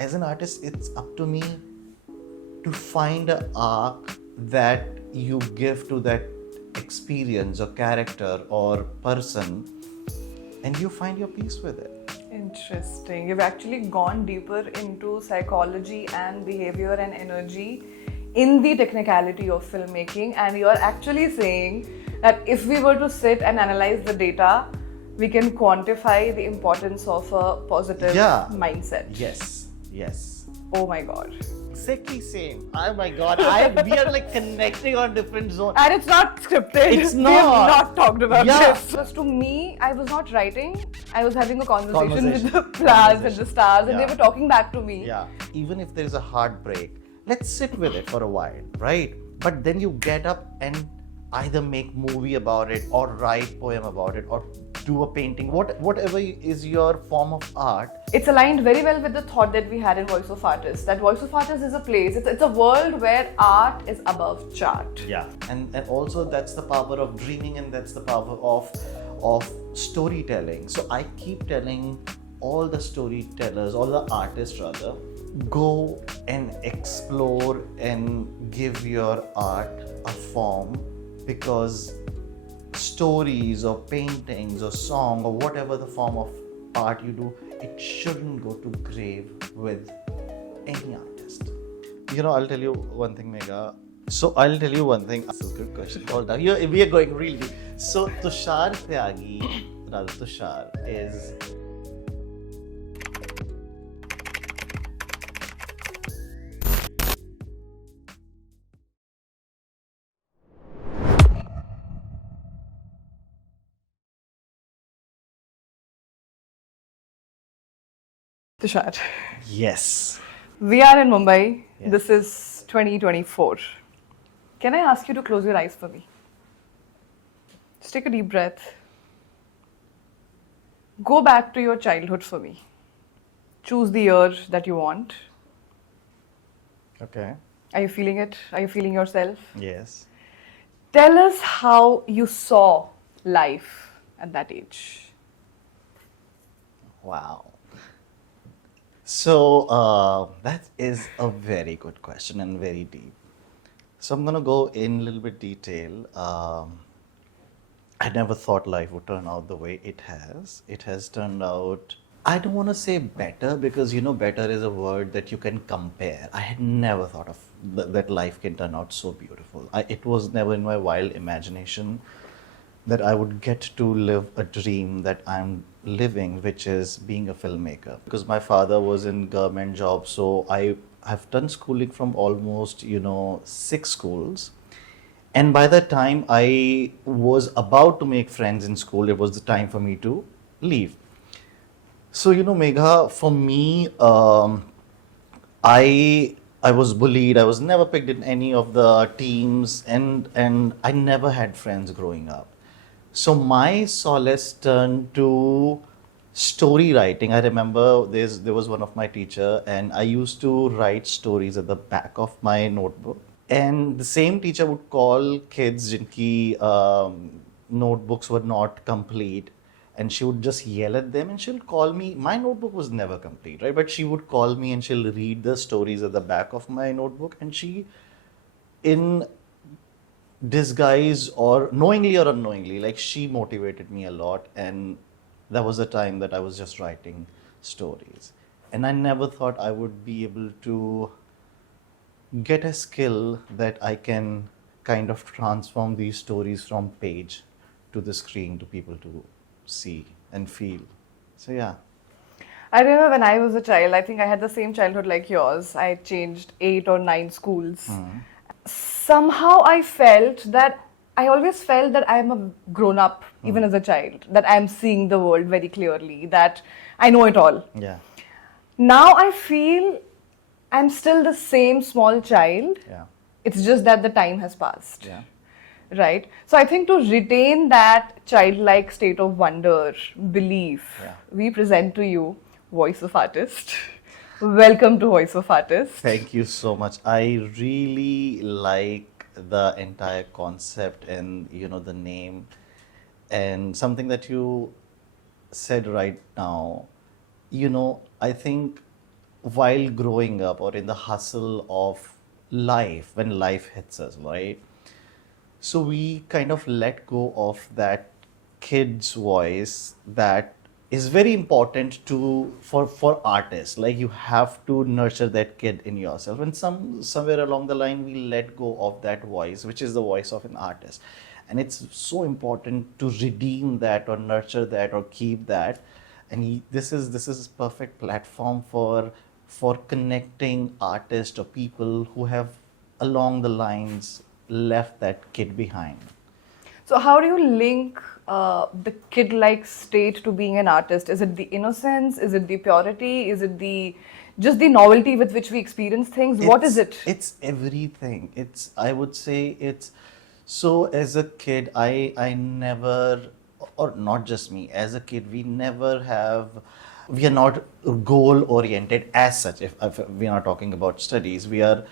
As an artist, it's up to me to find an arc that you give to that experience or character or person, and you find your peace with it. Interesting. You've actually gone deeper into psychology and behavior and energy in the technicality of filmmaking, and you're actually saying that if we were to sit and analyze the data, we can quantify the importance of a positive mindset. Yes. Oh my god. Exactly same. Oh my god, we are like connecting on different zones. And it's not scripted. It's We not. have not talked about Yeah. this. Because to me, I was not writing. I was having a conversation with the plants and the stars, and they were talking back to me. Yeah. Even if there's a heartbreak, let's sit with it for a while, right? But then you get up and either make movie about it or write poem about it or do a painting, whatever is your form of art. It's aligned very well with the thought that we had in Voice of Artists. That Voice of Artists is a place, it's a world where art is above chart. Yeah. And also that's the power of dreaming, and that's the power of storytelling. So I keep telling all the storytellers, all the artists rather, go and explore and give your art a form, because stories or paintings or song or whatever the form of art you do, it shouldn't go to grave with any artist. I'll tell you one thing, Megha. So I'll tell you one thing. That's a good question. Hold on. We are going really deep. So Tushar Tyagi, rather Tushar, is Tushar, yes. we are in Mumbai. Yes. This is 2024. Can I ask you to close your eyes for me? Just take a deep breath. Go back to your childhood for me. Choose the year that you want. Okay. Are you feeling it? Are you feeling yourself? Yes. Tell us how you saw life at that age. Wow. So that is a very good question and very deep. So I'm gonna go in a little bit detail. I never thought life would turn out the way it has. It has turned out, I don't want to say better, because better is a word that you can compare. I had never thought of that life can turn out so beautiful. It was never in my wild imagination that I would get to live a dream that I'm living, which is being a filmmaker. Because my father was in government job, so I have done schooling from almost 6 schools. And by the time I was about to make friends in school, it was the time for me to leave. So Megha, for me, I was bullied. I was never picked in any of the teams, and I never had friends growing up. So my solace turned to story writing. I remember there was one of my teacher, and I used to write stories at the back of my notebook. And the same teacher would call kids jinki notebooks were not complete, and she would just yell at them, and she'll call me. My notebook was never complete, right? But she would call me and she'll read the stories at the back of my notebook, and she, in disguise or knowingly or unknowingly, like, she motivated me a lot. And that was the time that I was just writing stories. And I never thought I would be able to get a skill that I can kind of transform these stories from page to the screen to people to see and feel. So yeah. I remember when I was a child, I think I had the same childhood like yours. I changed 8 or 9 schools. Somehow I always felt that I am a grown up, even as a child, that I am seeing the world very clearly, that I know it all. Yeah. Now I feel I'm still the same small child. Yeah. It's just that the time has passed. Yeah. Right? So I think to retain that childlike state of wonder, belief, we present to you Voice of Artist. Welcome to Voice of Artist. Thank you so much. I really like the entire concept and the name, and something that you said right now. I think while growing up or in the hustle of life, when life hits us, right? So we kind of let go of that kid's voice that is very important to for artists. Like you have to nurture that kid in yourself, and somewhere along the line we let go of that voice, which is the voice of an artist, and it's so important to redeem that or nurture that or keep that. And this is perfect platform for connecting artists or people who have along the lines left that kid behind. So, how do you link the kid-like state to being an artist? Is it the innocence? Is it the purity? Is it the just the novelty with which we experience things? What is it? It's everything. It's, I would say it's, so as a kid, I never, or not just me, as a kid, we are not goal oriented as such. If we are not talking about studies, we are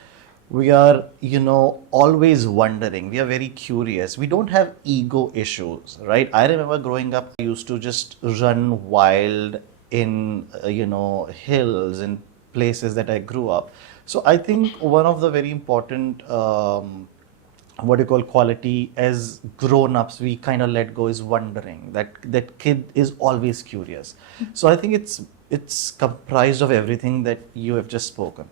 always wondering. We are very curious. We don't have ego issues, right? I remember growing up, I used to just run wild in hills and places that I grew up. So I think one of the very important what you call quality as grown-ups we kind of let go is wondering. That kid is always curious. So I think it's comprised of everything that you have just spoken.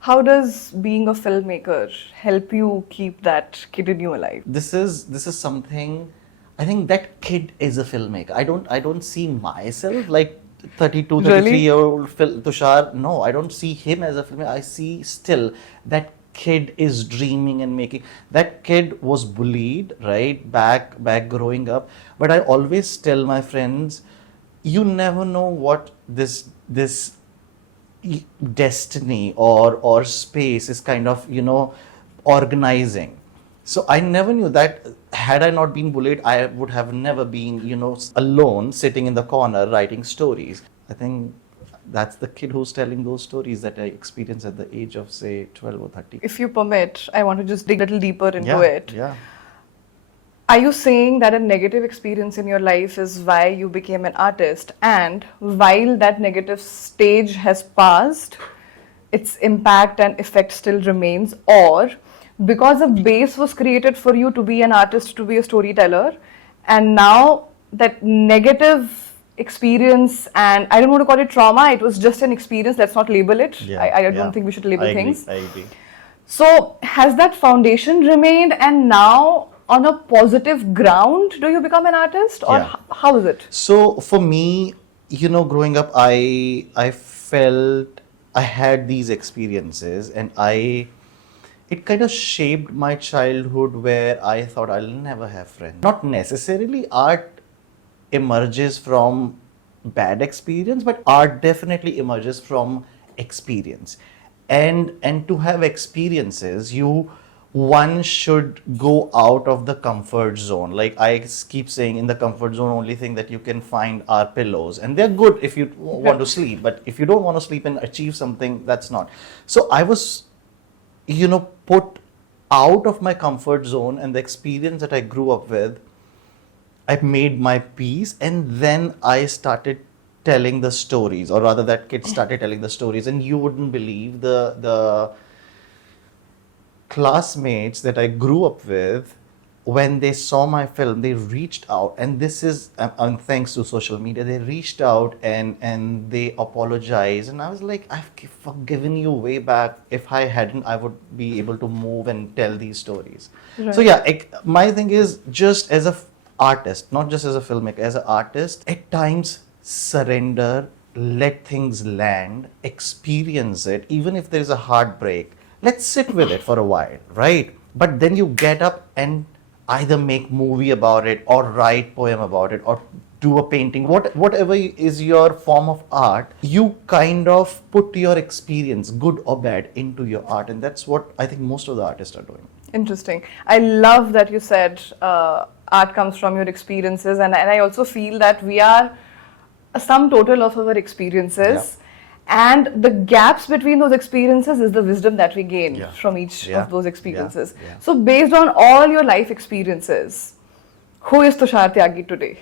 How does being a filmmaker help you keep that kid in you alive? This is something, I think that kid is a filmmaker. I don't see myself like 32, 33-year-old Tushar. No, I don't see him as a filmmaker. I see still that kid is dreaming and making. That kid was bullied, right, back growing up. But I always tell my friends, you never know what this destiny or space is kind of organizing. So I never knew that. Had I not been bullied, I would have never been alone sitting in the corner writing stories. I think that's the kid who's telling those stories that I experienced at the age of, say, 12 or 13. If you permit, I want to just dig a little deeper into it. Yeah. Are you saying that a negative experience in your life is why you became an artist, and while that negative stage has passed, its impact and effect still remains? Or because a base was created for you to be an artist, to be a storyteller, and now that negative experience, and I don't want to call it trauma, it was just an experience, let's not label it. I don't think we should label things. I agree. So has that foundation remained, and now on a positive ground do you become an artist, or how is it? So for me, growing up, I felt I had these experiences, and it kind of shaped my childhood, where I thought I'll never have friends. Not necessarily art emerges from bad experience, but art definitely emerges from experience. And to have experiences, one should go out of the comfort zone. Like I keep saying, in the comfort zone, only thing that you can find are pillows, and they're good if you want to sleep, but if you don't want to sleep and achieve something, that's not. So I was put out of my comfort zone, and the experience that I grew up with, I made my peace, and then I started telling the stories, or rather that kid started telling the stories. And you wouldn't believe the classmates that I grew up with, when they saw my film, they reached out, and this is thanks to social media, they reached out and they apologized, and I was like, I've forgiven you way back. If I hadn't, I would be able to move and tell these stories. Right. So yeah, my thing is, just as a artist, not just as a filmmaker, as an artist, at times surrender, let things land, experience it. Even if there is a heartbreak, let's sit with it for a while, right? But then you get up and either make movie about it, or write poem about it, or do a painting, whatever is your form of art, you kind of put your experience, good or bad, into your art. And that's what I think most of the artists are doing. Interesting. I love that you said art comes from your experiences, and I also feel that we are a sum total of our experiences, and the gaps between those experiences is the wisdom that we gain from each of those experiences. So based on all your life experiences, who is Tushar Tyagi today?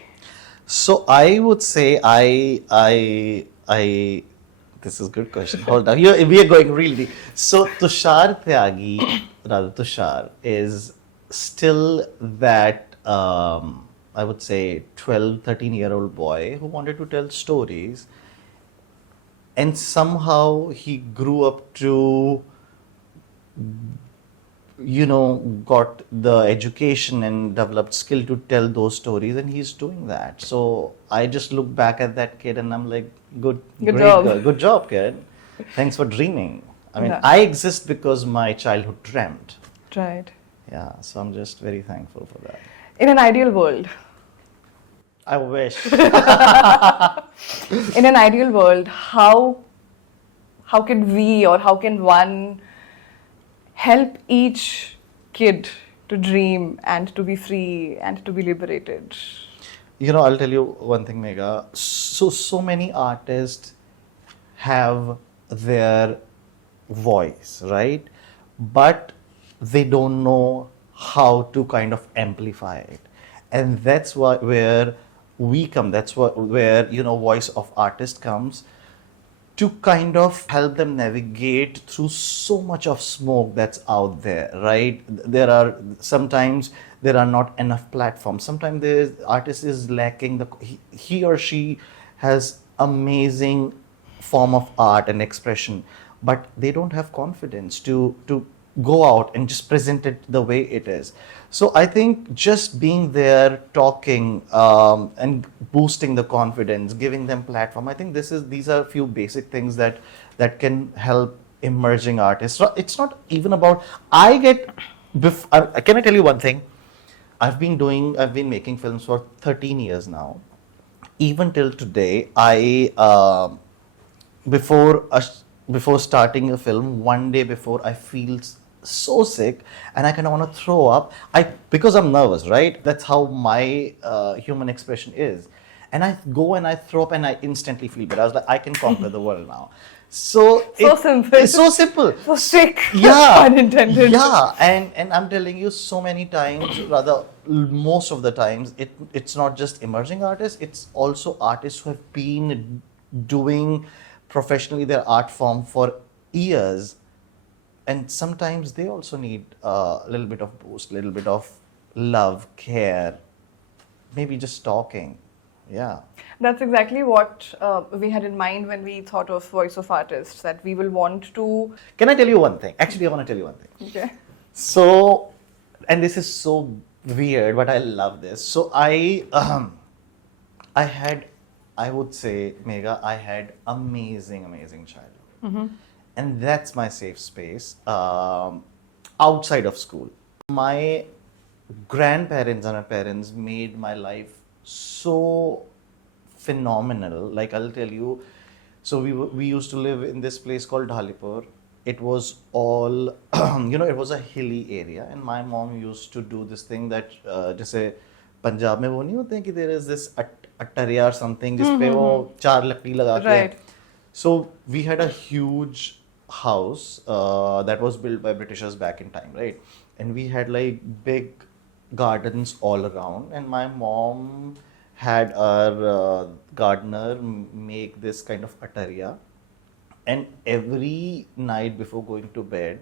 So I would say I This is a good question. Hold on. We are going really deep. So Tushar Tyagi, rather Tushar, is still that, I would say, 12, 13-year-old boy who wanted to tell stories. And somehow he grew up to, got the education and developed skill to tell those stories, and he's doing that. So I just look back at that kid and I'm like, Good great job. girl. Good job, kid. Thanks for dreaming. I mean, Yeah. I exist because my childhood dreamt. Right. Yeah, so I'm just very thankful for that. In an ideal world, I wish. in an ideal world, how can we or how can one help each kid to dream and to be free and to be liberated? I'll tell you one thing, Megha. So many artists have their voice, right? But they don't know how to kind of amplify it. And that's where we come. That's where, voice of artist comes, to kind of help them navigate through so much of smoke that's out there, right? Sometimes there are not enough platforms. Sometimes the artist is lacking he or she has amazing form of art and expression, but they don't have confidence to go out and just present it the way it is. So I think just being there, talking, and boosting the confidence, giving them platform. I think these are a few basic things that can help emerging artists. So it's not even about. Can I tell you one thing? I've been making films for 13 years now. Even till today, before starting a film, one day before, I feel so sick and I kind of want to throw up. Because I'm nervous, right? That's how my human expression is. And I go and I throw up and I instantly feel better. I was like, I can conquer the world now. Simple. It's so simple. So sick. Yeah. Unintended. Yeah. And I'm telling you, so many times, rather most of the times, it's not just emerging artists, it's also artists who have been doing professionally their art form for years. And sometimes they also need a little bit of boost, a little bit of love, care, maybe just talking. Yeah. That's exactly what we had in mind when we thought of voice of artists, that we will want to. Can I tell you one thing? Actually, I want to tell you one thing. Okay. So, and this is so weird, but I love this. So I would say, Megha, I had amazing childhood. Mm-hmm. And that's my safe space outside of school. My grandparents and my parents made my life so phenomenal. Like, I'll tell you, so we used to live in this place called Dhalipur. It was all, it was a hilly area, and my mom used to do this thing that, जैसे पंजाब में वो नहीं होते हैं कि there is this Atariya or something जिसपे वो चार लकड़ी लगा के. Right. So we had a huge house that was built by Britishers back in time, right? And we had like big gardens all around, and my mom had our gardener make this kind of atariya, and every night before going to bed,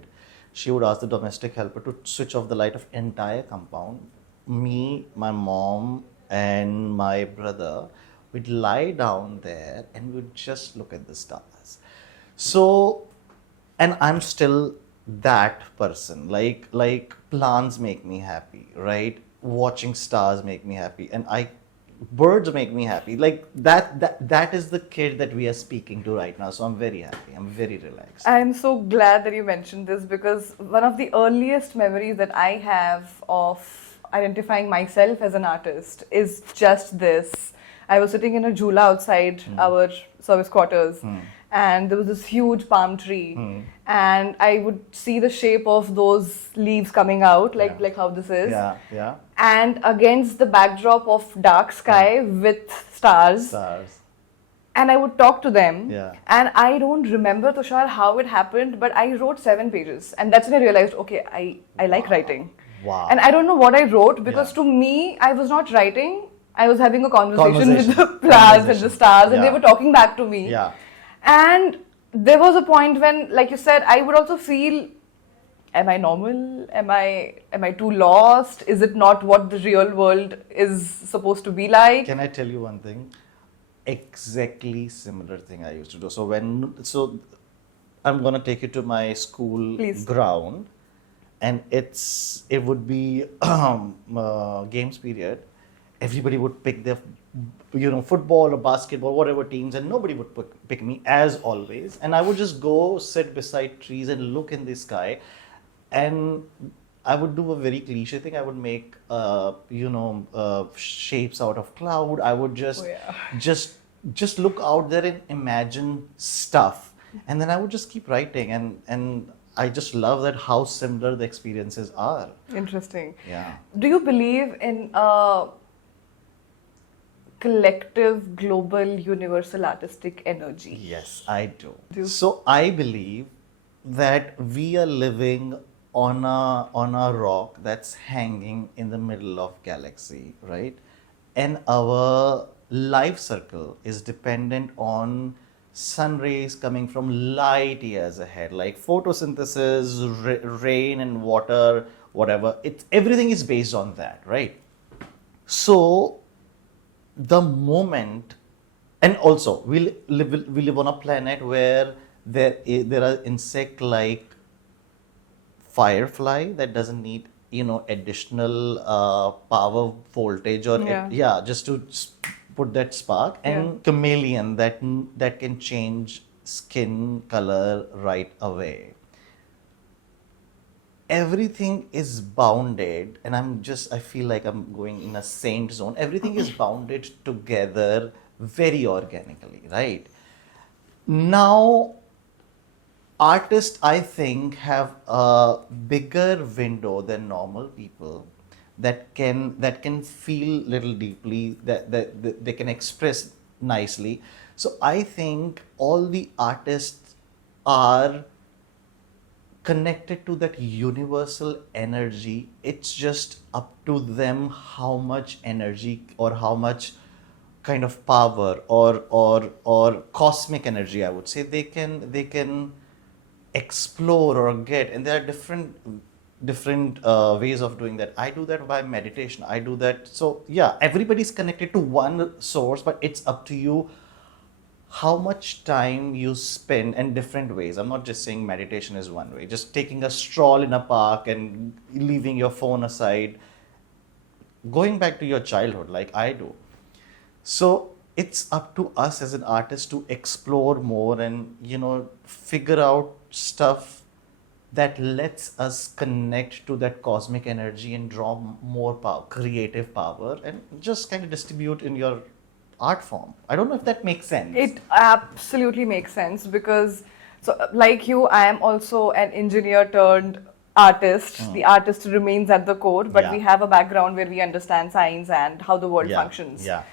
she would ask the domestic helper to switch off the light of entire compound. Me, my mom, and my brother would lie down there and we'd just look at the stars. So, and I'm still that person. Like plants make me happy, right? Watching stars make me happy, and birds make me happy. Like that is the kid that we are speaking to right now. So I'm very happy. I'm very relaxed. I'm so glad that you mentioned this, because one of the earliest memories that I have of identifying myself as an artist is just this. I was sitting in a jhula outside our service quarters, and there was this huge palm tree, and I would see the shape of those leaves coming out, like how this is. Yeah. And against the backdrop of dark sky with stars. And I would talk to them. Yeah. And I don't remember, Tushar, how it happened, but I wrote 7 pages. And that's when I realized, okay, I like writing. Wow. And I don't know what I wrote, because to me, I was not writing. I was having a conversation with the plants and the stars, and they were talking back to me. Yeah. And there was a point when, like you said, I would also feel, am I normal? Am I too lost? Is it not what the real world is supposed to be like? Can I tell you one thing? Exactly similar thing I used to do. So I'm gonna take you to my school Please. ground, and it would be games period. Everybody would pick their football or basketball, whatever teams, and nobody would pick me as always. And I would just go sit beside trees and look in the sky, and I would do a very cliche thing. I would make shapes out of cloud. I would just Oh, yeah. just look out there and imagine stuff, and then I would just keep writing, and I just love that how similar the experiences are. Interesting. Yeah. Do you believe in a collective, global, universal artistic energy? Yes, I do. So I believe that we are living on a rock that's hanging in the middle of galaxy, right? And our life circle is dependent on sun rays coming from light years ahead, like photosynthesis, rain and water, whatever. Everything is based on that, right? So the moment, and also we live on a planet where there are insect like firefly that doesn't need additional power voltage or just to put that spark, and chameleon that can change skin color right away. Everything is bounded, and I feel like I'm going in a saint zone. Everything is bounded together very organically, right? Now, artists, I think, have a bigger window than normal people that can feel little deeply, that they can express nicely. So I think all the artists are connected to that universal energy. It's just up to them how much energy or how much kind of power or cosmic energy, I would say, they can explore or get. And there are different ways of doing that. I do that by meditation. I do that. So yeah, everybody's connected to one source, but it's up to you how much time you spend in different ways. I'm not just saying meditation is one way. Just taking a stroll in a park and leaving your phone aside, going back to your childhood like I do. So it's up to us as an artist to explore more and figure out stuff that lets us connect to that cosmic energy and draw more power, creative power, and just kind of distribute in your art form. I don't know if that makes sense. It absolutely makes sense because, so like you, I am also an engineer turned artist. The artist remains at the core, but we have a background where we understand science and how the world functions. Yeah.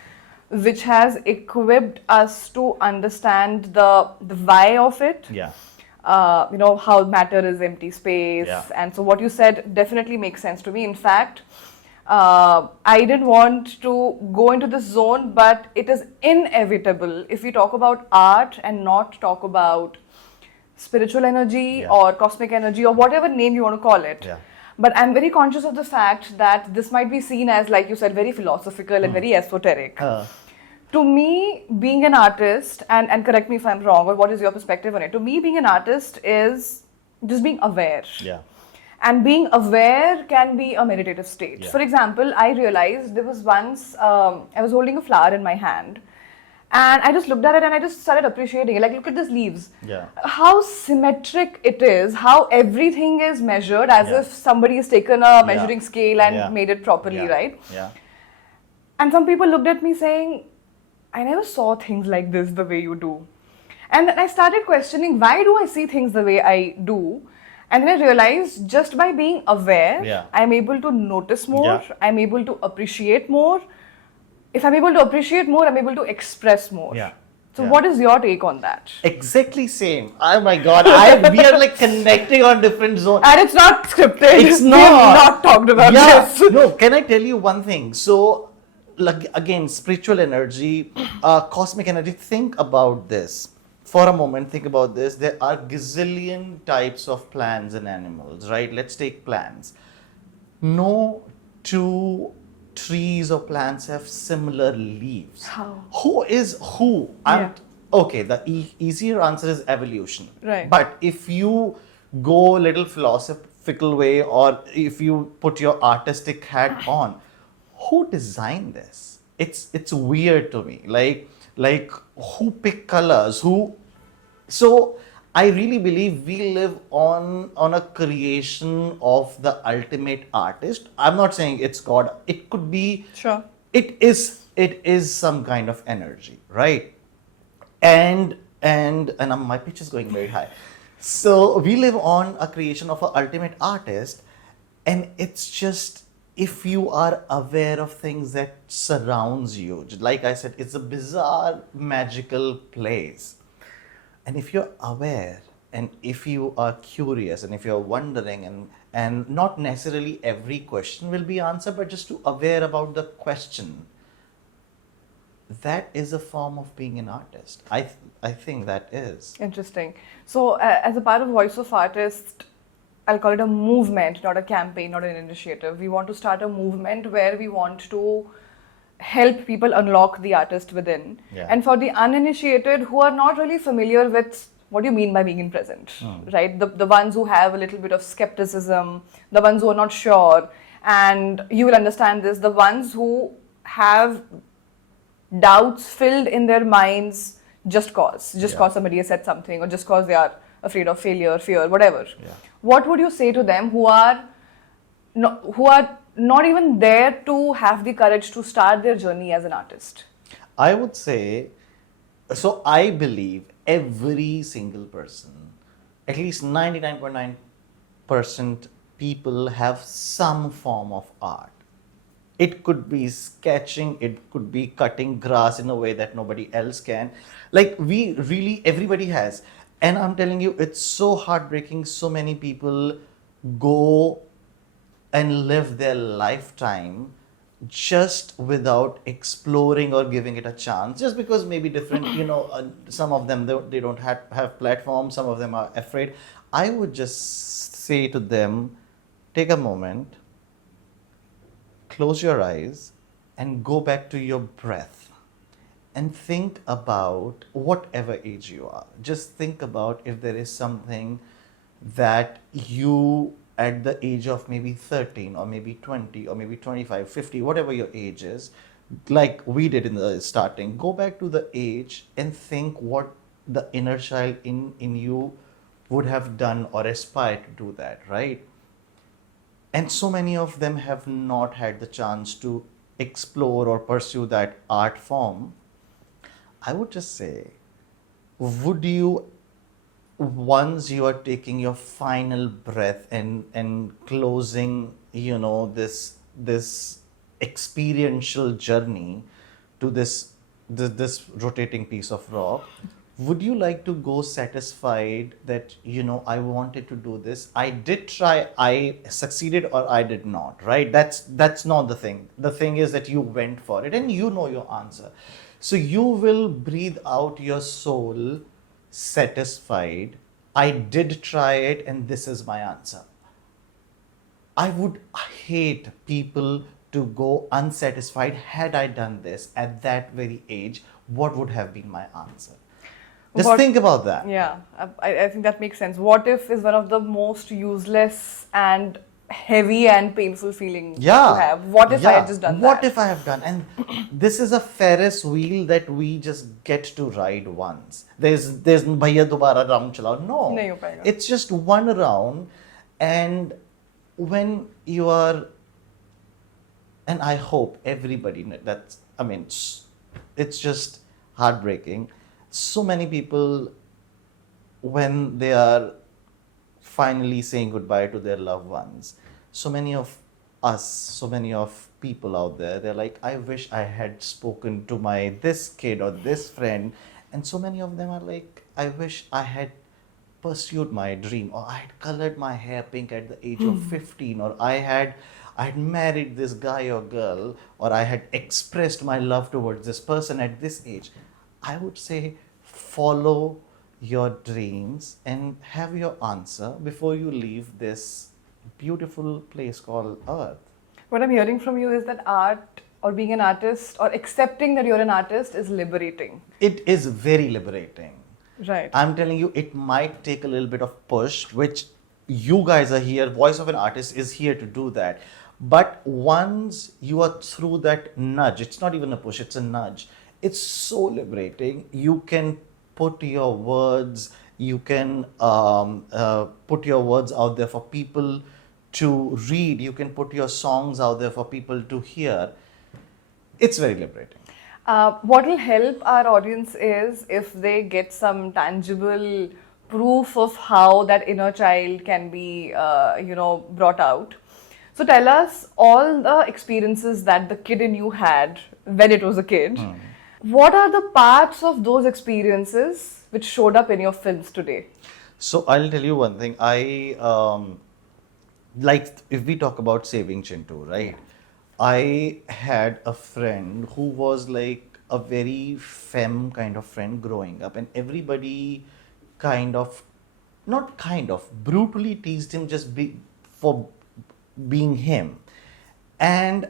Which has equipped us to understand the why of it. Yeah. How matter is empty space. Yeah. And so what you said definitely makes sense to me. In fact, I didn't want to go into this zone, but it is inevitable if we talk about art and not talk about spiritual energy or cosmic energy or whatever name you want to call it. Yeah. But I'm very conscious of the fact that this might be seen as, like you said, very philosophical and very esoteric. To me, being an artist, and correct me if I'm wrong, or what is your perspective on it? To me, being an artist is just being aware. Yeah. And being aware can be a meditative state. Yeah. For example, I realized there was once, I was holding a flower in my hand, and I just looked at it and I just started appreciating it. Like, look at these leaves. Yeah. How symmetric it is, how everything is measured as if somebody has taken a measuring scale and made it properly, right? Yeah. And some people looked at me saying, I never saw things like this the way you do. And then I started questioning, why do I see things the way I do? And then I realized just by being aware, I'm able to notice more, I'm able to appreciate more. If I'm able to appreciate more, I'm able to express more. Yeah. So what is your take on that? Exactly same. Oh my God, we are like connecting on different zones. And it's not scripted. It's not. We've not talked about this. No, can I tell you one thing? So, like, again, spiritual energy, cosmic energy, think about this. for a moment, think about this. There are gazillion types of plants and animals, right? Let's take plants. No two trees or plants have similar leaves. How? Who is who? Yeah. Okay, the easier answer is evolution. Right. But if you go a little philosophical way, or if you put your artistic hat on, who designed this? It's weird to me. Like who pick colors? Who? So I really believe we live on a creation of the ultimate artist. I'm not saying it's God. It could be. Sure. It is some kind of energy, right? And my pitch is going very high. So we live on a creation of an ultimate artist, and it's just if you are aware of things that surrounds you. Like I said, it's a bizarre, magical place. And if you're aware, and if you are curious, and if you're wondering, and not necessarily every question will be answered, but just to aware about the question, that is a form of being an artist. I think that is. Interesting. So, as a part of Voice of Artist, I'll call it a movement, not a campaign, not an initiative. We want to start a movement where we want to help people unlock the artist within. Yeah. And for the uninitiated who are not really familiar with what do you mean by being in present, right? The ones who have a little bit of skepticism, the ones who are not sure, and you will understand this, the ones who have doubts filled in their minds just cause somebody has said something, or just cause they are afraid of failure, fear, whatever. Yeah. What would you say to them who are not even there to have the courage to start their journey as an artist? I would say, so I believe every single person, at least 99.9% people have some form of art. It could be sketching, it could be cutting grass in a way that nobody else can. Like everybody has. And I'm telling you, it's so heartbreaking. So many people go and live their lifetime just without exploring or giving it a chance, just because maybe different, some of them, they don't have platforms, some of them are afraid. I would just say to them, take a moment, close your eyes, and go back to your breath and think about whatever age you are. Just think about if there is something that you, at the age of maybe 13 or maybe 20 or maybe 25, 50, whatever your age is, like we did in the starting, go back to the age and think what the inner child in you would have done or aspired to do that, right? And so many of them have not had the chance to explore or pursue that art form. I would just say, would you, once you are taking your final breath and closing, this experiential journey to this rotating piece of rock, would you like to go satisfied that, I wanted to do this, I did try, I succeeded or I did not, right? That's not the thing. The thing is that you went for it and you know your answer. So you will breathe out your soul satisfied. I did try it and this is my answer. I would hate people to go unsatisfied. Had I done this at that very age, what would have been my answer? Just think about that. Yeah, I think that makes sense. What if is one of the most useless and heavy and painful feelings to have. What if I had just done that? What if I have done? And this is a Ferris wheel that we just get to ride once. There's bhaiya dobara round chalao. No. Nahi ho payega. It's just one round, and when you are, and I hope everybody, it's just heartbreaking. So many people, when they are finally saying goodbye to their loved ones, so many of us, so many of people out there, they're like, I wish I had spoken to this kid or this friend. And so many of them are like, I wish I had pursued my dream, or I had colored my hair pink at the age of 15, or I had married this guy or girl, or I had expressed my love towards this person at this age. I would say follow your dreams and have your answer before you leave this beautiful place called Earth. What I'm hearing from you is that art or being an artist or accepting that you're an artist is liberating. It is very liberating. Right. I'm telling you, it might take a little bit of push, which you guys are here. Voice of an Artist is here to do that. But once you are through that nudge, it's not even a push, it's a nudge. It's so liberating. You can put your words, you can put your words out there for people to read, you can put your songs out there for people to hear. It's very liberating. What will help our audience is if they get some tangible proof of how that inner child can be, brought out. So tell us all the experiences that the kid in you had when it was a kid. What are the parts of those experiences which showed up in your films today? So I'll tell you one thing. Like if we talk about Saving Chintu, right? I had a friend who was like a very femme kind of friend growing up, and everybody brutally teased him for being him. And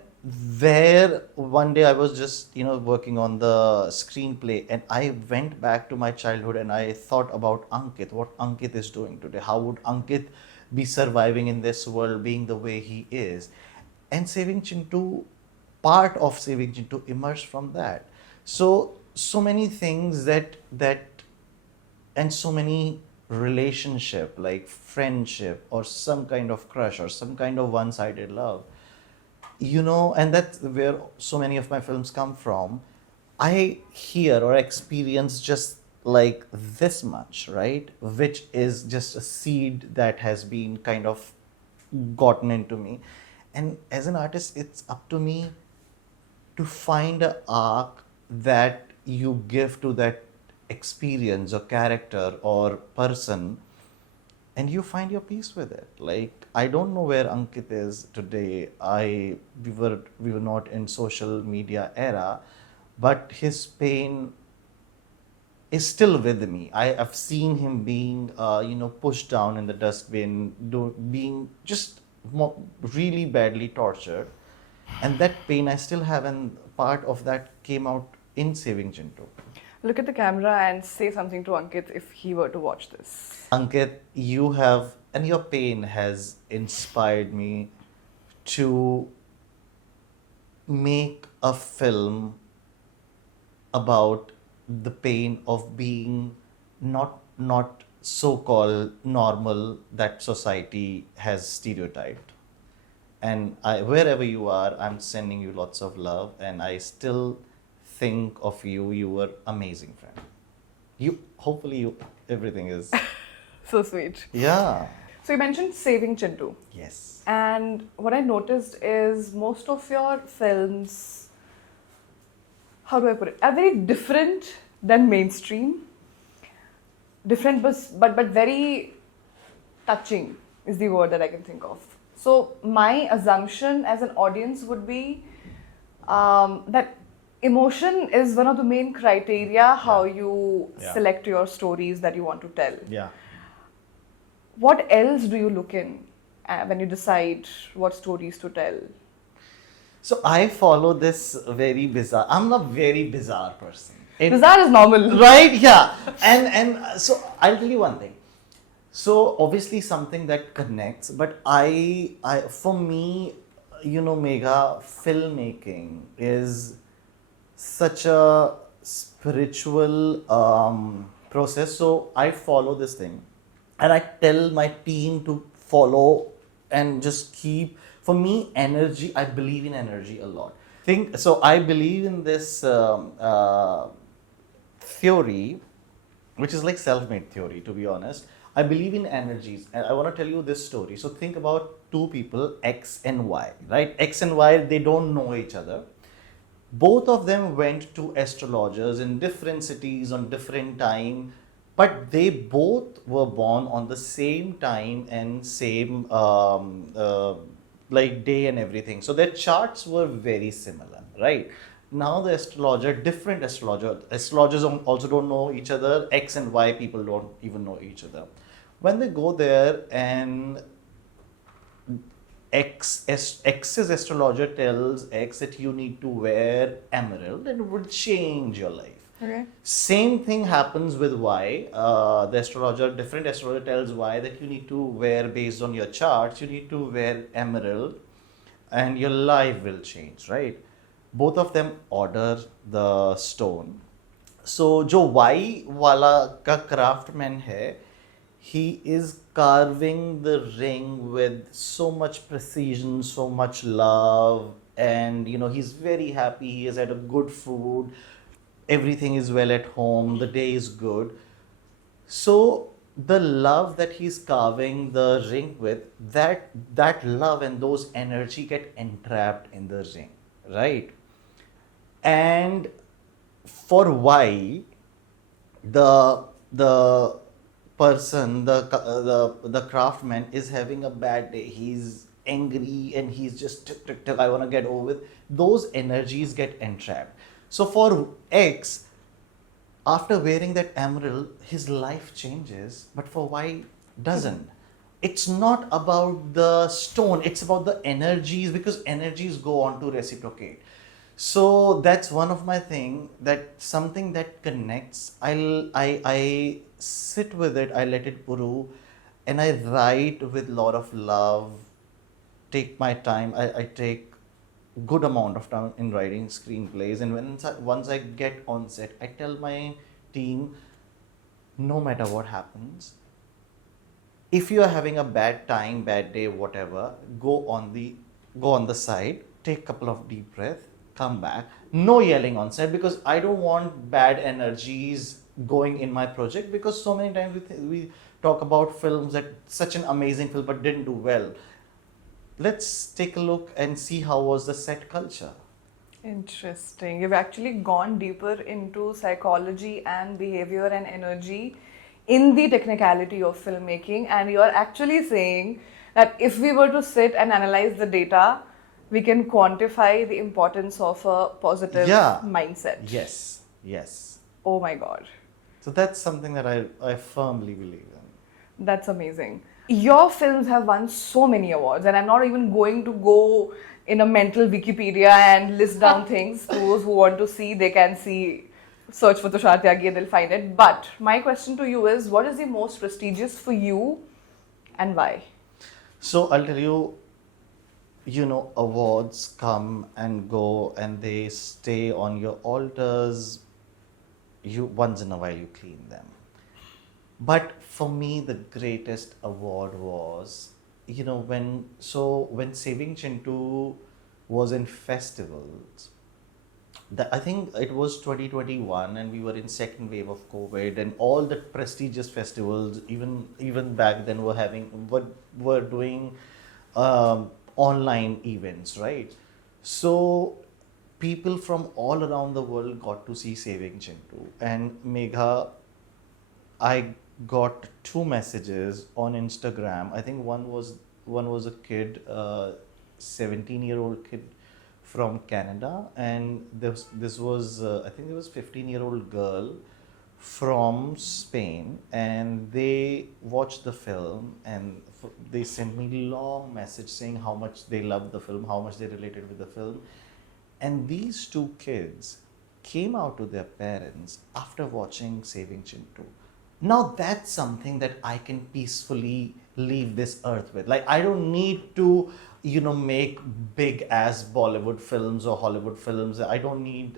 where one day I was just working on the screenplay, and I went back to my childhood and I thought about Ankit, what Ankit is doing today. How would Ankit be surviving in this world being the way he is? And part of Saving Chintu emerged from that. So many things and so many relationship, like friendship or some kind of crush or some kind of one-sided love, and that's where so many of my films come from. I hear or experience just like this much, right? Which is just a seed that has been kind of gotten into me. And as an artist, it's up to me to find an arc that you give to that experience or character or person, and you find your peace with it. Like, I don't know where Ankit is today. We were not in social media era, but his pain is still with me. I have seen him being pushed down in the dustbin, being just really badly tortured, and that pain I still have, and part of that came out in Saving Chintu. Look at the camera and say something to Ankit if he were to watch this. Ankit, your pain has inspired me to make a film about the pain of being not so-called normal that society has stereotyped. And wherever you are, I'm sending you lots of love, and I still think of you. You were amazing friend. Hopefully everything is So sweet. yeah. So you mentioned Saving Chintu. Yes. And what I noticed is most of your films, how do I put it, are very different than mainstream. Different but very touching is the word that I can think of. So my assumption as an audience would be that emotion is one of the main criteria how you select your stories that you want to tell. Yeah. What else do you look in when you decide what stories to tell? So I follow this very bizarre. I'm a very bizarre person. Bizarre is normal. Right? Yeah. And so I'll tell you one thing. So obviously something that connects, but I for me, Megha, filmmaking is such a spiritual process. So I follow this thing, and I tell my team to follow and just keep. For me, energy. I believe in energy a lot. I believe in this theory, which is like self-made theory, to be honest. I believe in energies, and I want to tell you this story. So think about two people, X and Y, right? X and Y, they don't know each other. Both of them went to astrologers in different cities on different time, but they both were born on the same time and same like day and everything. So their charts were very similar, right? Now the different astrologers also don't know each other. X and Y people don't even know each other. When they go there and X's astrologer tells X that you need to wear emerald and it will change your life. Okay. Same thing happens with Y. Different astrologer tells Y that you need to wear, based on your charts, you need to wear emerald and your life will change, right? Both of them order the stone. So जो Y वाला का craftsman है, he is carving the ring with so much precision, so much love, and he's very happy. He has had a good food, everything is well at home, the day is good. So the love that he's carving the ring with, that love and those energy get entrapped in the ring, right? And for Y, the person, the craftsman is having a bad day. He's angry and he's just tick, tick, tick, I want to get over with. Those energies get entrapped. So for X, after wearing that emerald, his life changes, but for Y, doesn't. It's not about the stone, it's about the energies, because energies go on to reciprocate. So that's one of my thing, that something that connects. I sit with it, I let it brew, and I write with a lot of love, take my time. I take good amount of time in writing screenplays, and once I get on set, I tell my team, no matter what happens, if you are having a bad time, bad day, whatever, go on the side, take a couple of deep breaths, come back. No yelling on set, because I don't want bad energies going in my project, because so many times we talk about films that such an amazing film but didn't do well. Let's take a look and see how was the set culture. Interesting. You've actually gone deeper into psychology and behavior and energy in the technicality of filmmaking, and you're actually saying that if we were to sit and analyze the data, we can quantify the importance of a positive mindset. Yes. Oh my God. So that's something that I firmly believe in. That's amazing. Your films have won so many awards, and I'm not even going to go in a mental Wikipedia and list down things. Those who want to see, they can see, search for Tushar Tyagi and they'll find it. But my question to you is, what is the most prestigious for you and why? So I'll tell you, awards come and go and they stay on your altars. You once in a while you clean them. But for me, the greatest award was, when Saving Chintu was in festivals. I think it was 2021, and we were in second wave of COVID, and all the prestigious festivals, even back then, were doing online events, right? So people from all around the world got to see Saving Chintu. And Megha, I got 2 messages on Instagram. I think one was a kid, 17-year-old kid from Canada, and this was I think there was 15-year-old girl from Spain, and they watched the film and they sent me long message saying how much they loved the film, how much they related with the film. And these 2 kids came out to their parents after watching Saving Chintu. Now that's something that I can peacefully leave this earth with. Like, I don't need to, make big ass Bollywood films or Hollywood films. I don't need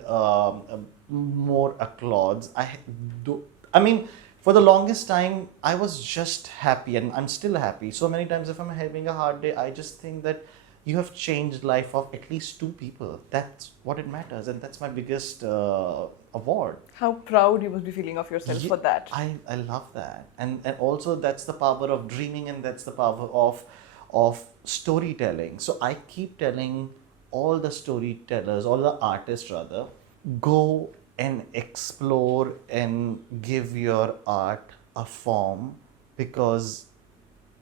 more applause. I mean, for the longest time, I was just happy, and I'm still happy. So many times, if I'm having a hard day, I just think that you have changed life of at least 2 people. That's what it matters, and that's my biggest award. How proud you must be feeling of yourself for that. I love that, and also that's the power of dreaming, and that's the power of storytelling. So I keep telling all the storytellers, all the artists rather, go and explore and give your art a form, because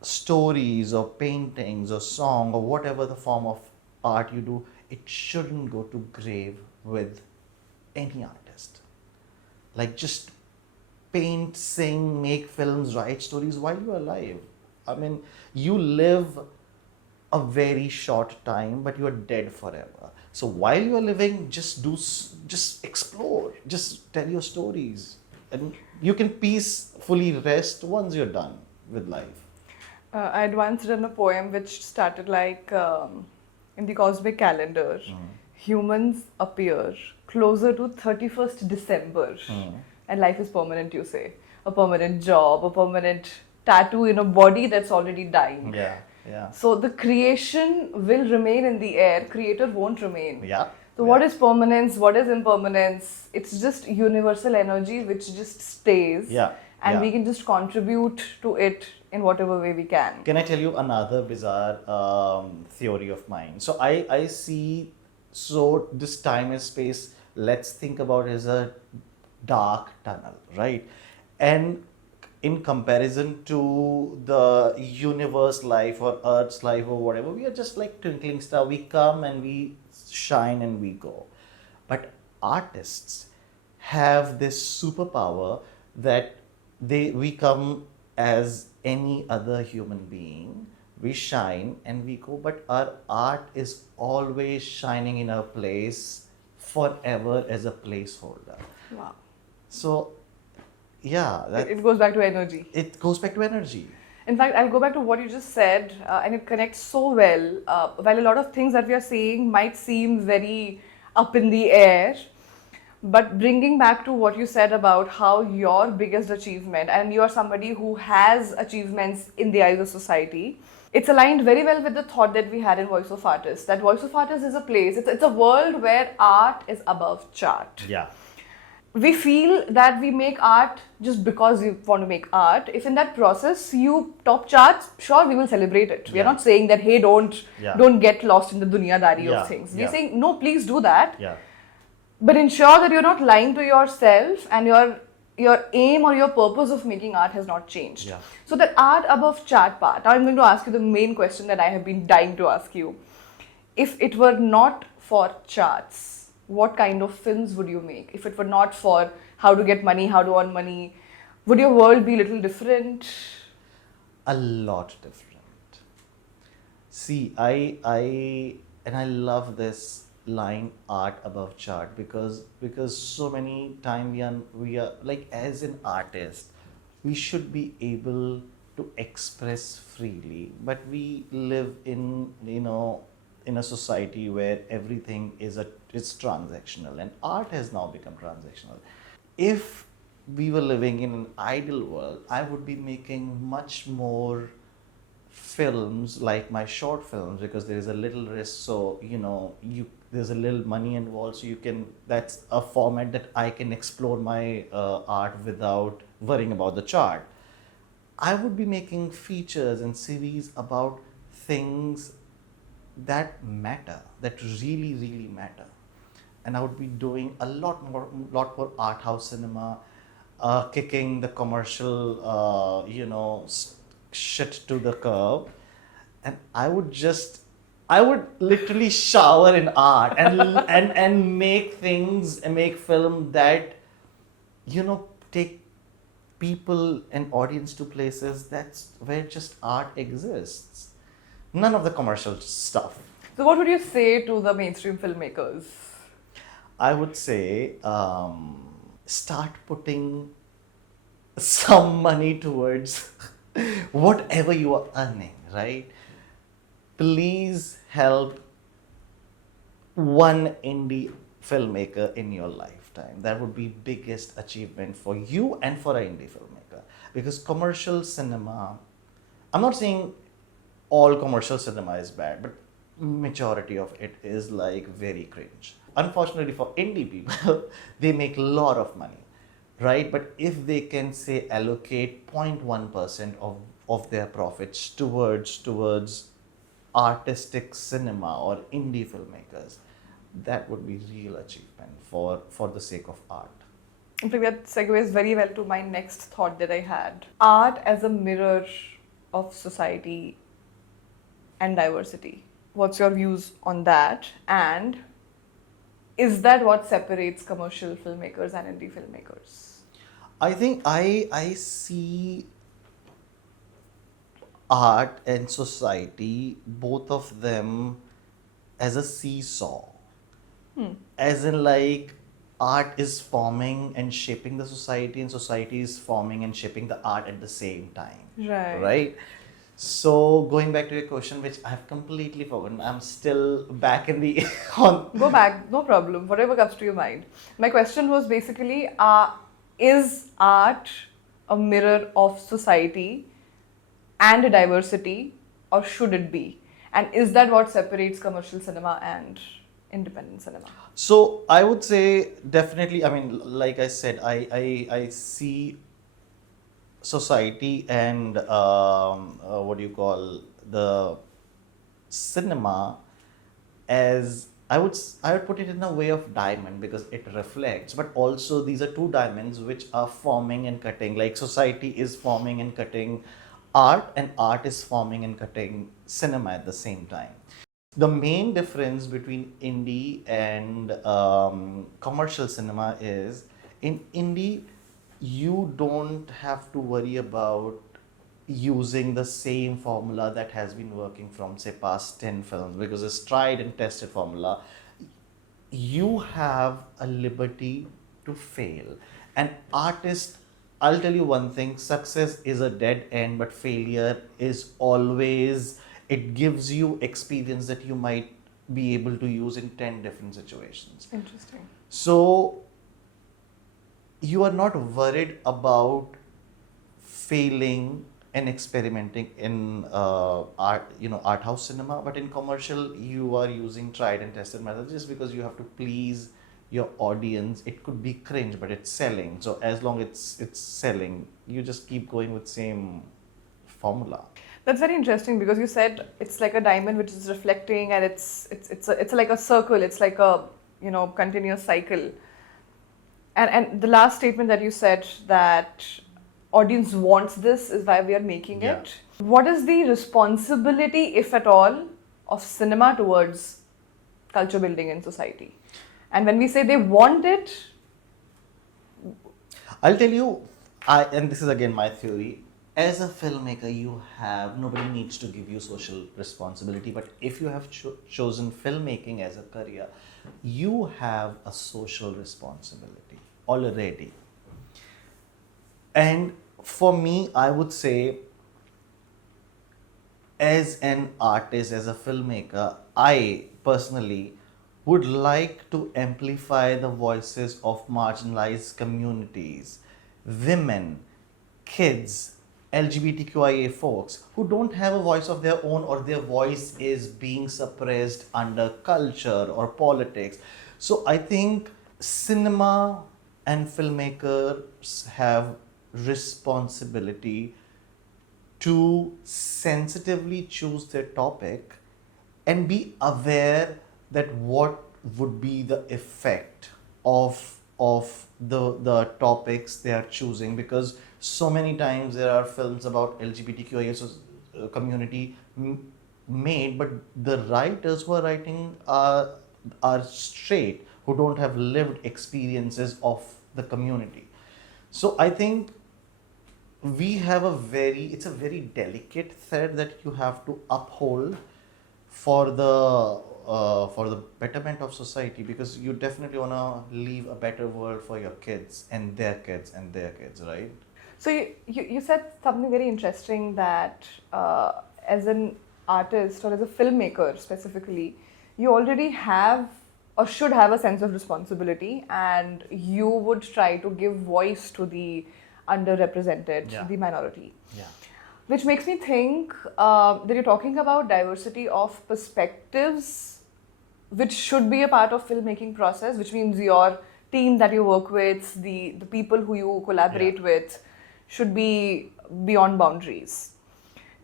stories or paintings or song or whatever the form of art you do, it shouldn't go to grave with any artist. Like, just paint, sing, make films, write stories while you're alive. I mean, you live a very short time, but you're dead forever. So while you're living, just explore, just tell your stories, and you can peacefully rest once you're done with life. I had once written a poem which started like in the cosmic calendar, humans appear closer to 31st December, and life is permanent, you say. A permanent job, a permanent tattoo in a body that's already dying. Yeah, yeah. So the creation will remain in the air, creator won't remain. Yeah. So what is permanence, what is impermanence? It's just universal energy which just stays. Yeah. And yeah. we can just contribute to it in whatever way we can. Can I tell you another bizarre theory of mine? So I see, so this time and space, let's think about as a dark tunnel, right? And in comparison to the universe life or Earth's life or whatever, we are just like twinkling star. We come and we shine and we go. But artists have this superpower that we come as any other human being, we shine and we go, but our art is always shining in a place forever as a placeholder. Wow. So yeah, It goes back to energy. it goes back to energy. In fact, I'll go back to what you just said, and it connects so well. While a lot of things that we are saying might seem very up in the air, but bringing back to what you said about how your biggest achievement, and you are somebody who has achievements in the eyes of society, it's aligned very well with the thought that we had in Voice of Artists, that Voice of Artists is a place, it's a world where art is above chart. Yeah. We feel that we make art just because we want to make art. If in that process you top charts, sure, we will celebrate it. We are Yeah. not saying that, hey, don't get lost in the dunyadari Yeah. of things. We're Yeah. saying, no, please do that. Yeah. But ensure that you're not lying to yourself, and your aim or your purpose of making art has not changed. Yeah. So that art above chart part, now I'm going to ask you the main question that I have been dying to ask you. If it were not for charts, what kind of films would you make? If it were not for how to get money, how to earn money, would your world be a little different? A lot different. See, I love this line, art above chart, because so many time we are like, as an artist, we should be able to express freely, but we live in in a society where everything is transactional, and art has now become transactional. If we were living in an ideal world, I would be making much more films like my short films, because there is a little risk, so there's a little money involved, so that's a format that I can explore my art without worrying about the chart. I would be making features and series about things that matter, that really, really matter. And I would be doing a lot more art house cinema, kicking the commercial, shit to the curb. And I would literally shower in art and make things and make film that, take people and audience to places that's where just art exists. None of the commercial stuff. So what would you say to the mainstream filmmakers? I would say start putting some money towards whatever you are earning, right? Please help one indie filmmaker in your lifetime. That would be biggest achievement for you and for an indie filmmaker. Because commercial cinema, I'm not saying all commercial cinema is bad, but majority of it is like very cringe. Unfortunately for indie people, they make a lot of money, right? But if they can say allocate 0.1% of their profits towards artistic cinema or indie filmmakers, that would be real achievement for the sake of art. In fact, that segues very well to my next thought that I had. Art as a mirror of society and diversity. What's your views on that? And is that what separates commercial filmmakers and indie filmmakers? I think I see art and society, both of them, as a seesaw. As in, like, art is forming and shaping the society, and society is forming and shaping the art at the same time. Right. Right? So, going back to your question, which I've completely forgotten, I'm still back in the on. Go back, no problem, whatever comes to your mind. My question was basically, is art a mirror of society and a diversity, or should it be? And is that what separates commercial cinema and independent cinema? So I would say definitely. I mean, like I said, I see society and what do you call the cinema as, I would put it in a way of diamond, because it reflects, but also these are two diamonds which are forming and cutting. Like, society is forming and cutting art, and art is forming and cutting cinema at the same time. The main difference between indie and commercial cinema is, in indie, you don't have to worry about using the same formula that has been working from, say, past 10 films, because it's tried and tested formula. You have a liberty to fail. An artist, I'll tell you one thing, success is a dead end, but failure is always, it gives you experience that you might be able to use in 10 different situations. Interesting. So you are not worried about failing and experimenting in art house cinema, but in commercial you are using tried and tested methods, just because you have to please your audience. It could be cringe, but it's selling. So as long as it's selling, you just keep going with same formula. That's very interesting, because you said it's like a diamond which is reflecting, and it's like a circle. It's like a continuous cycle. And the last statement that you said, that audience wants this, is why we are making Yeah. it. What is the responsibility, if at all, of cinema towards culture building in society? And when we say they want it, I'll tell you, and this is again my theory. As a filmmaker, nobody needs to give you social responsibility. But if you have chosen filmmaking as a career, you have a social responsibility already. And for me, I would say, as an artist, as a filmmaker, I personally would like to amplify the voices of marginalized communities, women, kids, LGBTQIA folks who don't have a voice of their own, or their voice is being suppressed under culture or politics. So I think cinema and filmmakers have responsibility to sensitively choose their topic and be aware that what would be the effect of the topics they are choosing, because so many times there are films about LGBTQIA community made, but the writers who are writing are straight, who don't have lived experiences of the community. So I think it's a very delicate thread that you have to uphold for the betterment of society, because you definitely want to leave a better world for your kids and their kids and their kids, right? so you said something very interesting, that as an artist or as a filmmaker specifically, you already have or should have a sense of responsibility, and you would try to give voice to the underrepresented, Yeah. the minority. Yeah. Which makes me think that you're talking about diversity of perspectives, which should be a part of filmmaking process, which means your team that you work with, the people who you collaborate with, should be beyond boundaries.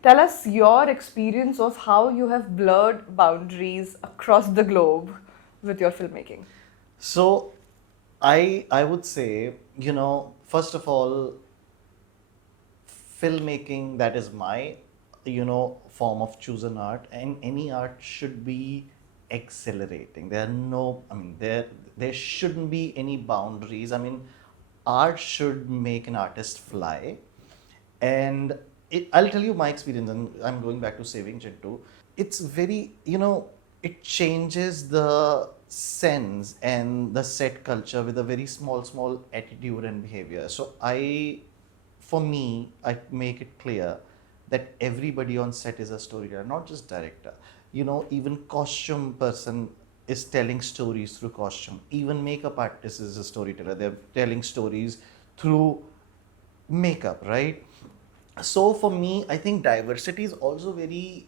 Tell us your experience of how you have blurred boundaries across the globe with your filmmaking. So I would say, first of all, filmmaking, that is my form of chosen art, and any art should be exhilarating. There are no, I mean, there shouldn't be any boundaries. I mean, art should make an artist fly. And I'll tell you my experience, and I'm going back to Saving Chintu. It's very, it changes the sense and the set culture with a very small attitude and behavior. So for me, I make it clear that everybody on set is a storyteller, not just director. Even costume person is telling stories through costume. Even makeup artist is a storyteller. They're telling stories through makeup, right? So for me, I think diversity is also very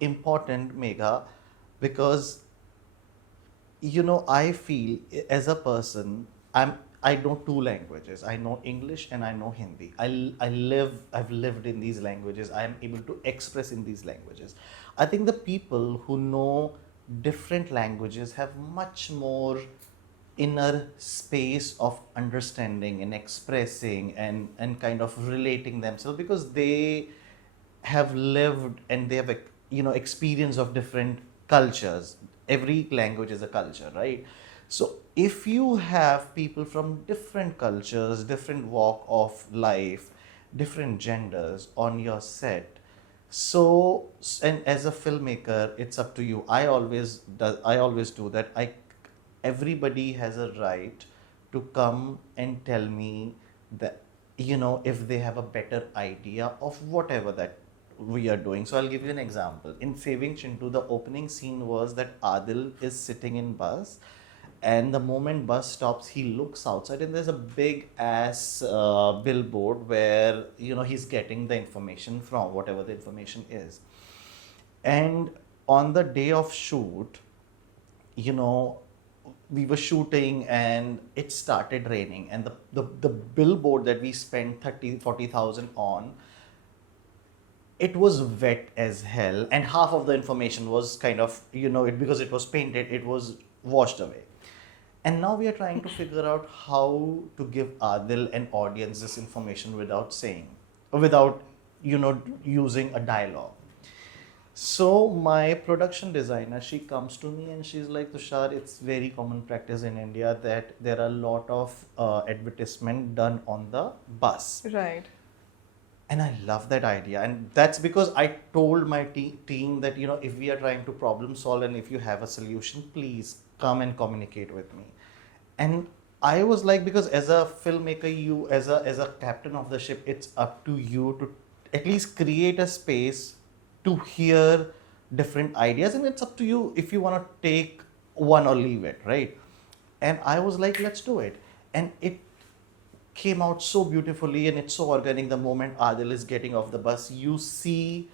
important, Megha, because I feel as a person, I know two languages. I know English and I know Hindi. I've lived in these languages. I am able to express in these languages. I think the people who know different languages have much more inner space of understanding and expressing and kind of relating themselves, because they have lived and they have experience of different cultures. Every language is a culture, right? So if you have people from different cultures, different walk of life, different genders on your set, so, and as a filmmaker, it's up to you. I always do that. Everybody has a right to come and tell me that, if they have a better idea of whatever that we are doing. So I'll give you an example. In Saving Chintu, the opening scene was that Adil is sitting in bus, and the moment bus stops, he looks outside, and there's a big ass billboard where he's getting the information from, whatever the information is. And on the day of shoot, you know we were shooting and it started raining, and the billboard that we spent 30,000-40,000 on, it was wet as hell, and half of the information was kind of, because it was painted, it was washed away. And now we are trying to figure out how to give Adil and audience this information without saying, without using a dialogue. So my production designer, she comes to me and she's like, Tushar, it's very common practice in India that there are a lot of advertisement done on the bus. Right. And I love that idea. And that's because I told my team that, if we are trying to problem solve and if you have a solution, please come and communicate with me. And I was like, because as a filmmaker, you as a captain of the ship, it's up to you to at least create a space to hear different ideas, and it's up to you if you want to take one or leave it, right? And I was like, let's do it. And it came out so beautifully and it's so organic. The moment Adil is getting off the bus, you see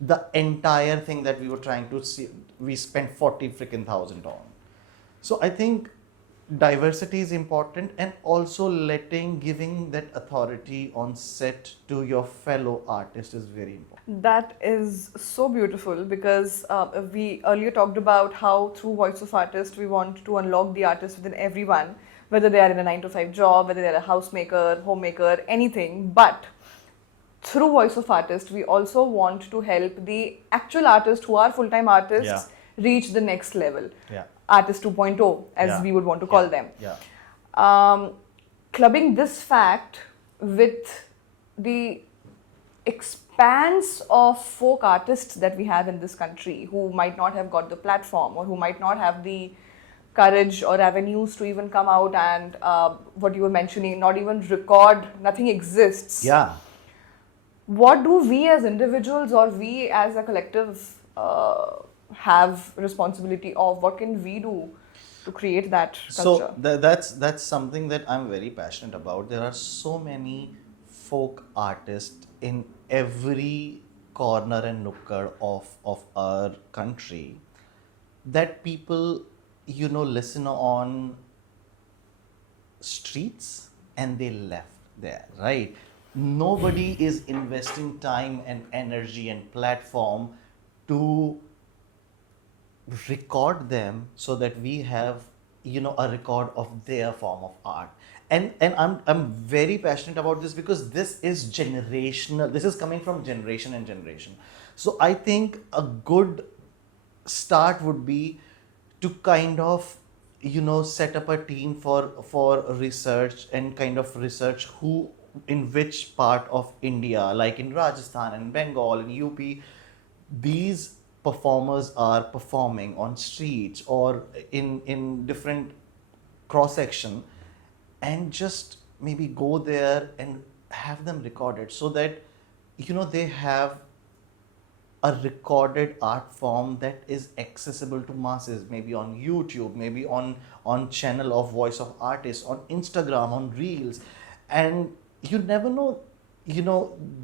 the entire thing that we were trying to see, we spent 40 freaking thousand on. So I think diversity is important, and also giving that authority on set to your fellow artist is very important. That is so beautiful, because we earlier talked about how through Voice of Artist we want to unlock the artist within everyone, whether they are in a 9 to 5 job, whether they are a housemaker, homemaker, anything. But through Voice of Artist, we also want to help the actual artists who are full-time artists reach the next level. Yeah. Artist 2.0, as we would want to call them. Yeah. Clubbing this fact with the expanse of folk artists that we have in this country, who might not have got the platform or who might not have the courage or avenues to even come out and what you were mentioning, not even record, nothing exists. Yeah. What do we as individuals or we as a collective have responsibility of? What can we do to create that culture? So that's something that I'm very passionate about. There are so many folk artists in every corner and nooker of our country that people listen on streets and they left there, right? Nobody is investing time and energy and platform to record them so that we have a record of their form of art. and I'm very passionate about this because this is generational. This is coming from generation and generation. So I think a good start would be to kind of set up a team for research and kind of research who in which part of India, like in Rajasthan and Bengal and UP, these performers are performing on streets or in different cross section, and just maybe go there and have them recorded so that they have a recorded art form that is accessible to masses, maybe on YouTube, maybe on channel of voice of artists, on Instagram, on reels. And you never know,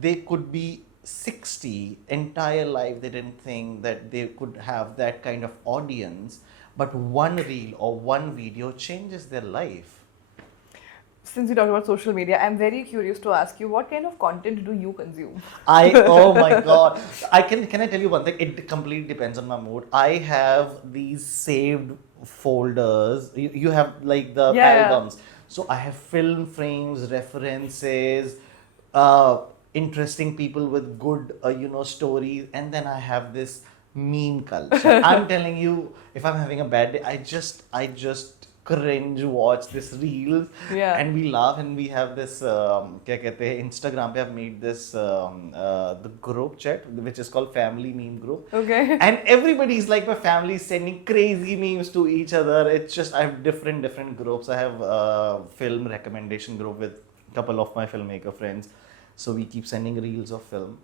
they could be 60 entire life, they didn't think that they could have that kind of audience, but one reel or one video changes their life. Since you talked about social media, I'm very curious to ask you, what kind of content do you consume? Oh my God. Can I tell you one thing? It completely depends on my mood. I have these saved folders. You have like the Yeah. albums. So I have film frames, references, interesting people with good, stories. And then I have this meme culture. I'm telling you, if I'm having a bad day, I just cringe watch this reels. Yeah. And we laugh, and we have this क्या कहते हैं, Instagram पे I've made this the group chat which is called family meme group. Okay. And everybody's like, my family is sending crazy memes to each other. It's just, I have different groups. I have a film recommendation group with a couple of my filmmaker friends, so we keep sending reels of film.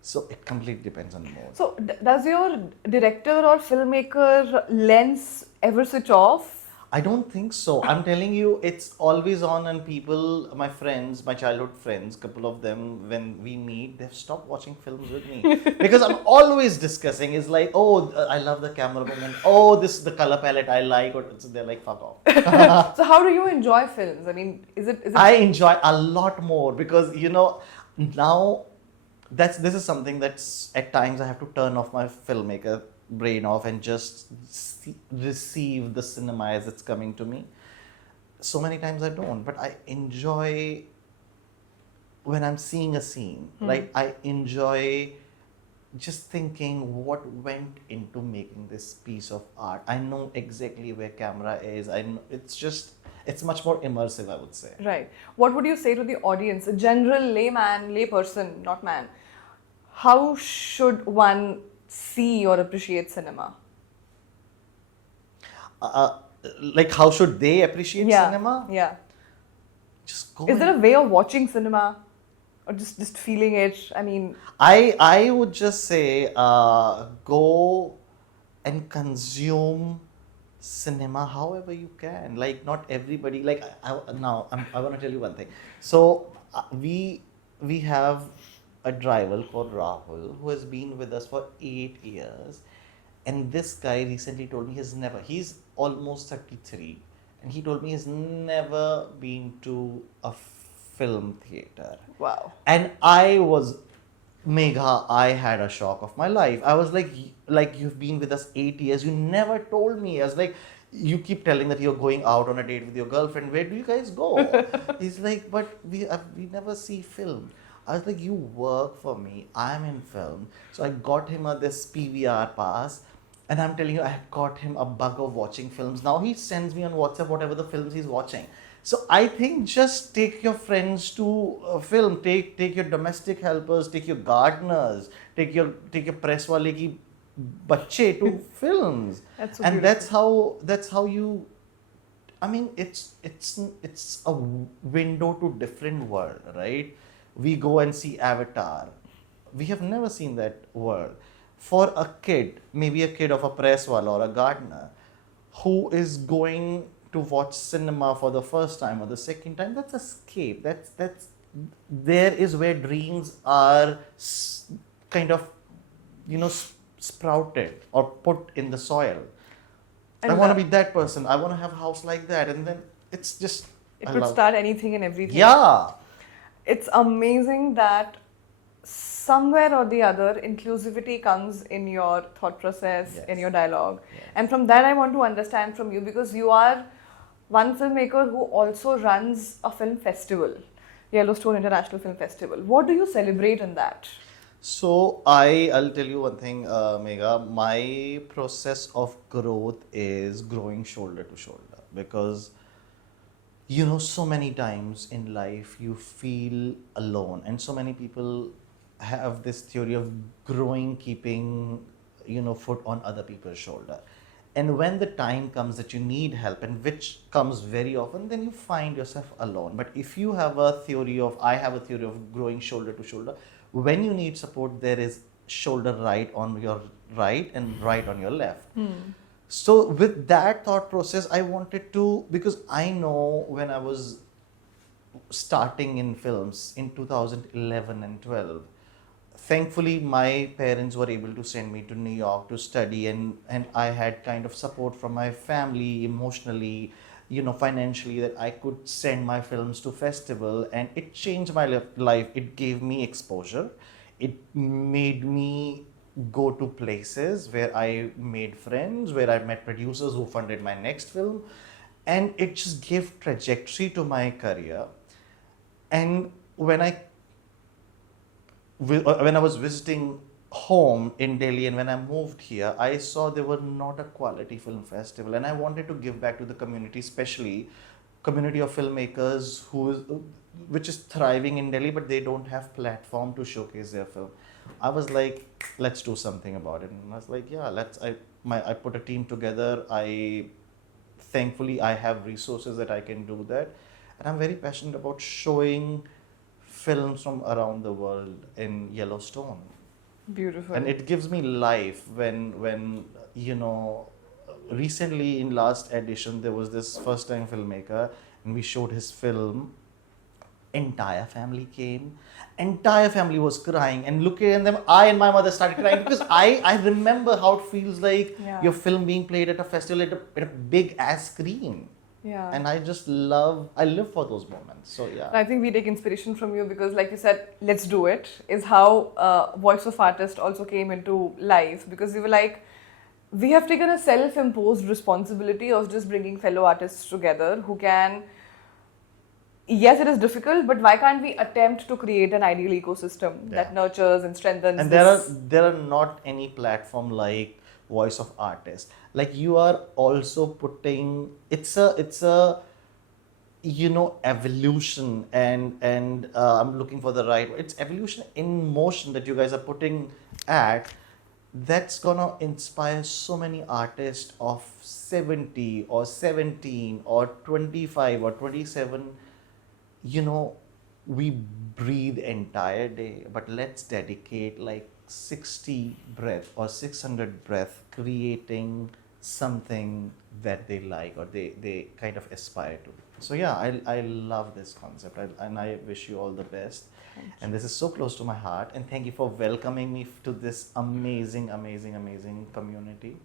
So it completely depends on the mood. So does your director or filmmaker lens ever switch off? I don't think so. I'm telling you, it's always on, and people, my friends, my childhood friends, couple of them, when we meet, they've stopped watching films with me because I'm always discussing. It's like, oh, I love the camera movement. Oh, this the color palette I like. Or so they're like, fuck off. So how do you enjoy films? I mean, is it? I enjoy a lot more because now this is something that's at times I have to turn off my filmmaker brain off and just receive the cinema as it's coming to me. So many times I don't, but I enjoy when I'm seeing a scene. Like, I enjoy just thinking what went into making this piece of art. I know exactly where camera is. I know, it's much more immersive, I would say. Right. What would you say to the audience, a general layperson, not man? How should one see or appreciate cinema? Like, how should they appreciate cinema? Yeah. Just go. Is there a way of watching cinema, or just feeling it? I mean, I would just say go and consume cinema however you can. Like, not everybody. Like, I want to tell you one thing. So we have a driver called Rahul who has been with us for 8 years, and this guy recently told me he's almost 33, and he told me he's never been to a film theater. wow. And I was, Megha, I had a shock of my life. I was like, you've been with us 8 years, you never told me. I was like, you keep telling that you're going out on a date with your girlfriend, where do you guys go? He's like, but we never see film. I was like, you work for me, I'm in film. So I got him this PVR pass, and I'm telling you, I have got him a bug of watching films. Now he sends me on WhatsApp whatever the films he's watching. So I think just take your friends to film, take your domestic helpers, take your gardeners, take your press wale ki bacche to films. That's so and beautiful. that's how you, I mean, it's a window to different world, right? We go and see Avatar. We have never seen that world. For a kid, maybe a kid of a press wala or a gardener, who is going to watch cinema for the first time or the second time, that's escape. That's there is where dreams are kind of sprouted or put in the soil. And I want to be that person. I want to have a house like that, and then it's just It could start anything and everything. Yeah. It's amazing that somewhere or the other, inclusivity comes in your thought process, Yes. in your dialogue. Yes. And from that, I want to understand from you, because you are one filmmaker who also runs a film festival, Yellowstone International Film Festival. What do you celebrate in that? So I'll tell you one thing, Megha. My process of growth is growing shoulder to shoulder because so many times in life you feel alone, and so many people have this theory of growing, keeping foot on other people's shoulder. And when the time comes that you need help, and which comes very often, then you find yourself alone. But if you have a theory of, I have a theory of growing shoulder to shoulder, when you need support, there is shoulder right on your right and right on your left. So with that thought process, I wanted to, because I know when I was starting in films in 2011 and 12, thankfully my parents were able to send me to New York to study, and I had kind of support from my family emotionally, financially, that I could send my films to festival, and it changed my life. It gave me exposure. It made me go to places where I made friends, where I met producers who funded my next film, and it just gave trajectory to my career. And when I was visiting home in Delhi, and when I moved here, I saw there were not a quality film festival, and I wanted to give back to the community, especially community of filmmakers which is thriving in Delhi, but they don't have platform to showcase their film. I was like, let's do something about it, and I was like, yeah, I put a team together. Thankfully I have resources that I can do that, and I'm very passionate about showing films from around the world in Yellowstone. Beautiful. And it gives me life when recently in last edition there was this first time filmmaker, and we showed his film. Entire family came. Entire family was crying, and looking at them, I and my mother started crying because I remember how it feels like your film being played at a festival at a big ass screen. Yeah. And I live for those moments. So yeah. I think we take inspiration from you because, like you said, let's do it, is how Voice of Artist also came into life, because we were like, we have taken a self-imposed responsibility of just bringing fellow artists together who can, yes, it is difficult, but why can't we attempt to create an ideal ecosystem that nurtures and strengthens and this? there are not any platform like Voice of Artist. Like, you are also putting, it's a evolution, and I'm looking for the right word. It's evolution in motion that you guys are putting at, that's gonna inspire so many artists of 70 or 17 or 25 or 27. We breathe entire day, but let's dedicate like 60 breath or 600 breath creating something that they like, or they kind of aspire to. So yeah, I love this concept, and I wish you all the best. And this is so close to my heart, and thank you for welcoming me to this amazing community.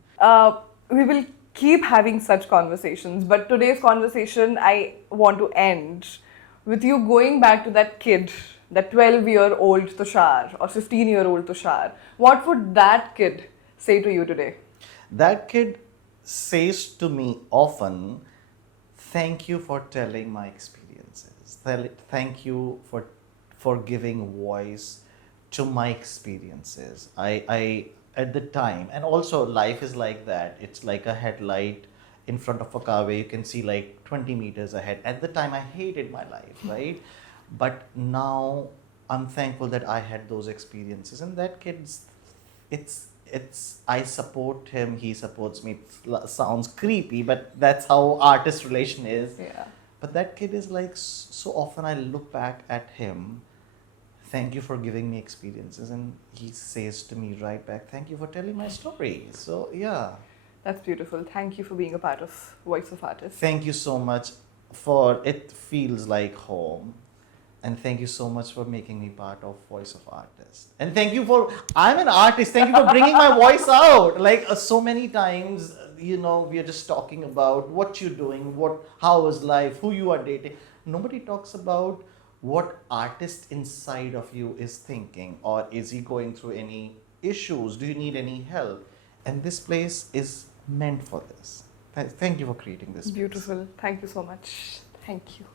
We will keep having such conversations, but today's conversation I want to end with you going back to that kid, that 12-year-old Tushar or 15-year-old Tushar. What would that kid say to you today? That kid says to me often, thank you for telling my experiences. Thank you for giving voice to my experiences. I at the time, and also life is like that. It's like a headlight in front of a car where you can see like 20 meters ahead. At the time, I hated my life, right? But now I'm thankful that I had those experiences, and that kid's, I support him, he supports me. It sounds creepy, but that's how artist relation is. Yeah. But that kid is like, so often I look back at him, thank you for giving me experiences, and he says to me right back, thank you for telling my story. So yeah. That's beautiful. Thank you for being a part of Voice of Artist. Thank you so much for, it feels like home. And thank you so much for making me part of Voice of Artist. And thank you for, I'm an artist, thank you for bringing my voice out. Like so many times, we are just talking about what you're doing, how is life, who you are dating. Nobody talks about what artist inside of you is thinking, or is he going through any issues? Do you need any help? And this place is meant for this. Thank you for creating this space. Beautiful. Thank you so much. Thank you.